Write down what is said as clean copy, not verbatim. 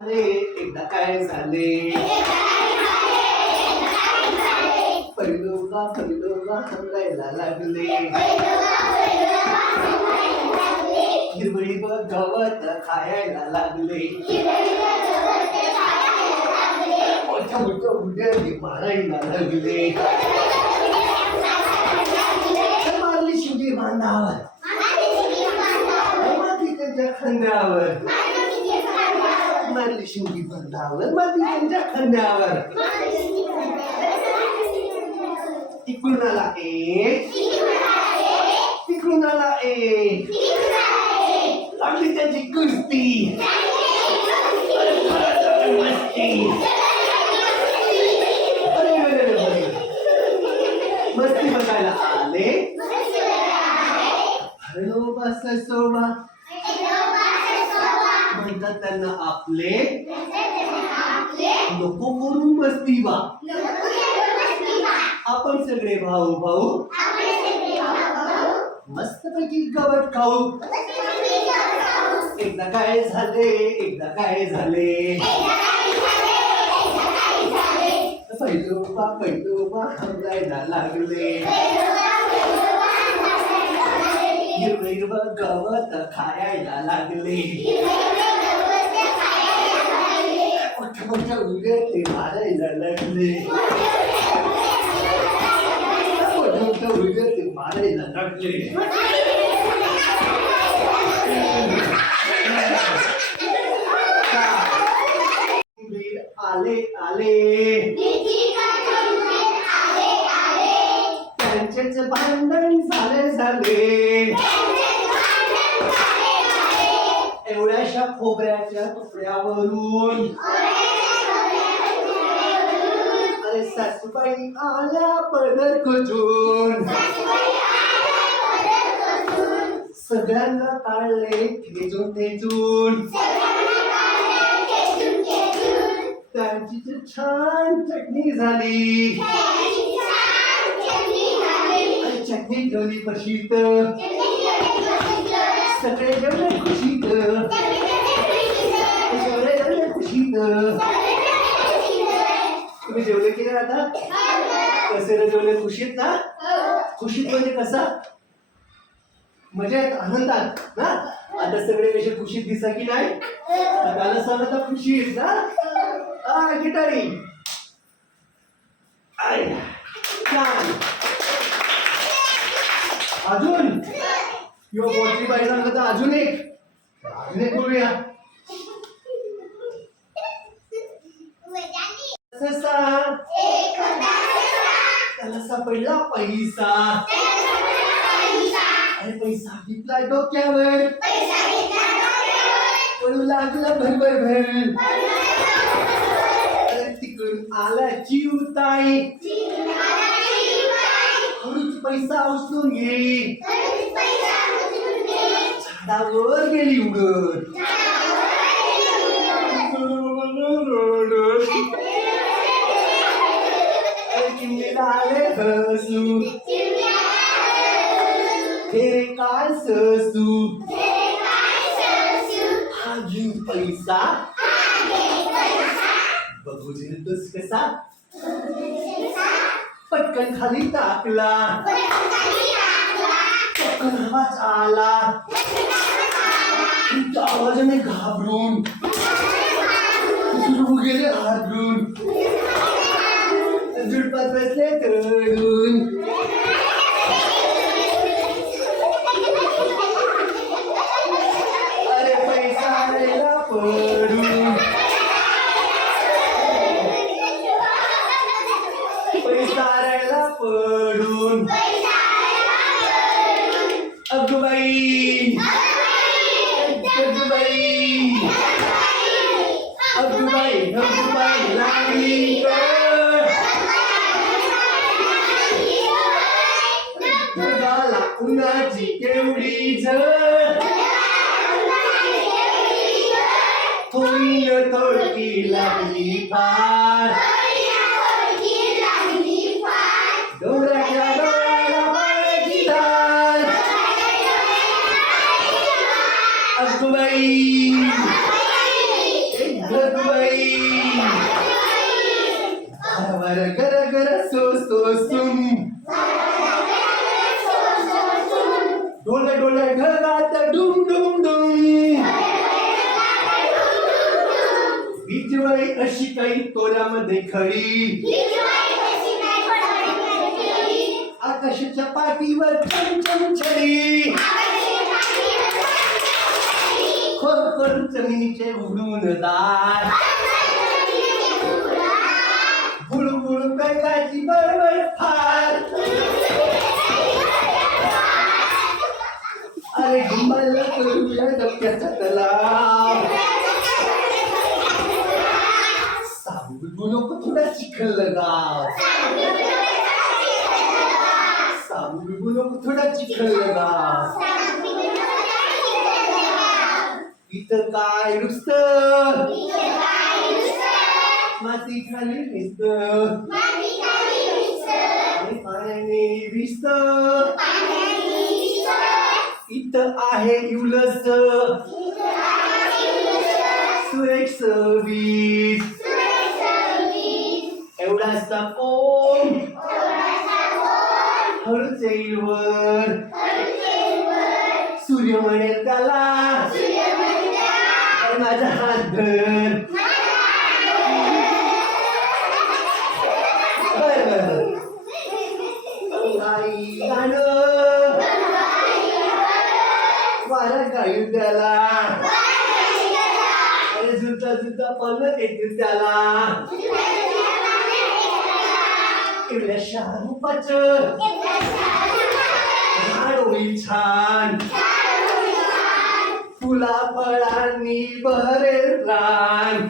अरे एकदा काय झाले पहिलोगा समजायला लागले हिरवळी गवत खायला लागले मोठ्या मोठ्या उड्या मारायला लागले मारली शिंगे बांधावर माती त्यांच्या खांद्यावर मारली शिंगी बांधावर माती त्यांच्या खांद्यावर इकडून आला एक तिकडून आला एक लागली त्याची कुस्ती मस्ती बघायला आले हॅलो बस सोबा म्हणतात त्यांना आपले नको करून मस्ती बा आपण सगळे भाऊ भाऊ मस्त पैकी गवत खाऊ एकदा काय झाले पैदोबा समजायला लागले हिरवं गवत खायला लागले मोठ्या मोठ्या उड्या ते मारायला लागले मोठ्या उड्या ते मारायला लागले आले त्यांचेच भांडण झाले एवढ्याशा खोबऱ्याच्या तुकड्यावरून अरे सासूबाई आल्या पदर खोचून सगळ्यांना काढले ठेचून त्यांची छान चटणी झाली चटणी ठेवली पशीत सगळे जेवले खुशीत तुम्ही जेवले की नाही आता कसे जेवले खुशीत ना खुशीत म्हणजे कसा मजेत आनंदात ना आता सगळे कसे खुशीत दिसा की नाही त्याला सांगता खुशीत ना गिटारी अजून यो मोठी बाई सांगत अजून एक बोलूया त्याला सापडला पैसा अरे पैसा घेतला डोक्यावर पळू लागला भर अरे तिकडून आला चिवताई हळूच पैसा उचलून गेली झाडावर गेली उडत आले हसू हे काय ससू हा घेऊ पैसा बघू झेलतोस कसा पटकन खाली टाकला पटकन आवाज आला आवाजाने घाबरून सुरू गेले हादरून जुडपात बसले तळून अरे पैसा आलेला पडून पैसा आलेला पडून अगुबाई लागली उन्हाची केवढी झळ होईल थोडकी लागली फार डोळ्याच्या डोळ्याला पाण्याची धार अगुबाई सगुबाई वर गर गर सो सो सुम डोल डोल ढगात डुम डुम डुम बीजवाई अशी काही तोरामध्ये खडी आकाशाच्या पाठीवर चमचम छडी खोल खोल जमिनीचे उडून दार बुळबुळ गंगाची बळबळ फार अरे डिंबाला करूया डबक्याचा तलाव साबू नको थोडा चिखल लगाव साबू नको थोडा चिखल लगाव इथं काय नुसत माती खाली भिजत पाण्याने भिजत इथं आहे युलस सुरेख सवीस एवढासा कोण हळूच येईल वर सूर्य म्हणेल त्याला अरे माझा हात धर वारा गायू त्याला अरे जुता जुता पळत येतील त्याला एवढ्या शाहरुपाचं झाड होईल छान फुला फळांनी बहरेल रान